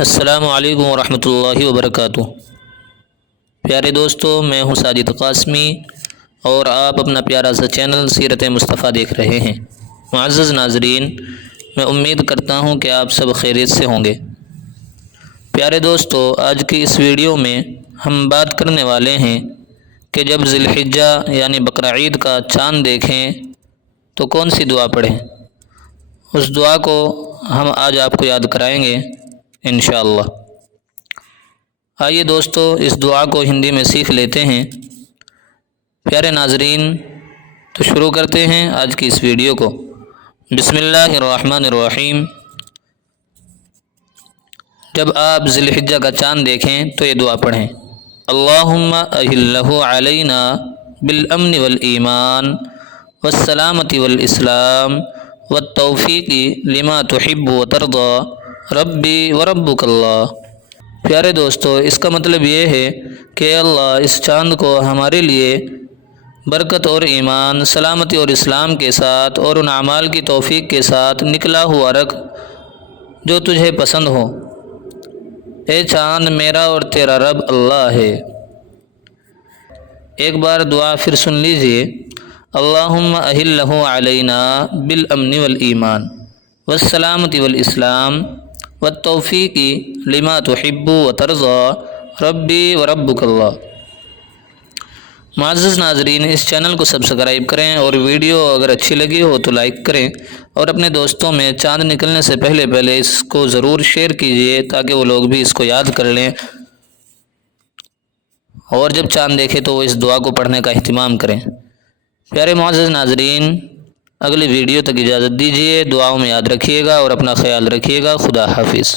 السلام علیکم ورحمۃ اللہ وبرکاتہ۔ پیارے دوستو، میں ہوں ساجد قاسمی اور آپ اپنا پیارا سا چینل سیرت مصطفیٰ دیکھ رہے ہیں۔ معزز ناظرین، میں امید کرتا ہوں کہ آپ سب خیریت سے ہوں گے۔ پیارے دوستو، آج کی اس ویڈیو میں ہم بات کرنے والے ہیں کہ جب ذی الحجہ یعنی بقرعید کا چاند دیکھیں تو کون سی دعا پڑھیں۔ اس دعا کو ہم آج آپ کو یاد کرائیں گے انشاءاللہ۔ آئیے دوستو، اس دعا کو ہندی میں سیکھ لیتے ہیں۔ پیارے ناظرین، تو شروع کرتے ہیں آج کی اس ویڈیو کو۔ بسم اللہ الرحمن الرحیم۔ جب آپ ذی الحجہ کا چاند دیکھیں تو یہ دعا پڑھیں: اللہم اہلہ علینا بالامن والایمان والسلامۃ والاسلام والتوفیق لما تحب وترضی ربی وربک اللہ۔ پیارے دوستو، اس کا مطلب یہ ہے کہ اللہ اس چاند کو ہمارے لیے برکت اور ایمان، سلامتی اور اسلام کے ساتھ اور ان اعمال کی توفیق کے ساتھ نکلا ہوا رکھ جو تجھے پسند ہو۔ اے چاند، میرا اور تیرا رب اللہ ہے۔ ایک بار دعا پھر سن لیجئے: اللہم اہلہ علینا بالامن والایمان والسلامۃ والاسلام والتوفیق لما تحب وترضی ربی وربک اللہ۔ معزز ناظرین، اس چینل کو سبسکرائب کریں اور ویڈیو اگر اچھی لگی ہو تو لائک کریں اور اپنے دوستوں میں چاند نکلنے سے پہلے اس کو ضرور شیئر کیجئے تاکہ وہ لوگ بھی اس کو یاد کر لیں اور جب چاند دیکھے تو وہ اس دعا کو پڑھنے کا اہتمام کریں۔ پیارے معزز ناظرین، اگلی ویڈیو تک اجازت دیجیے۔ دعاؤں میں یاد رکھیے گا اور اپنا خیال رکھیے گا۔ خدا حافظ۔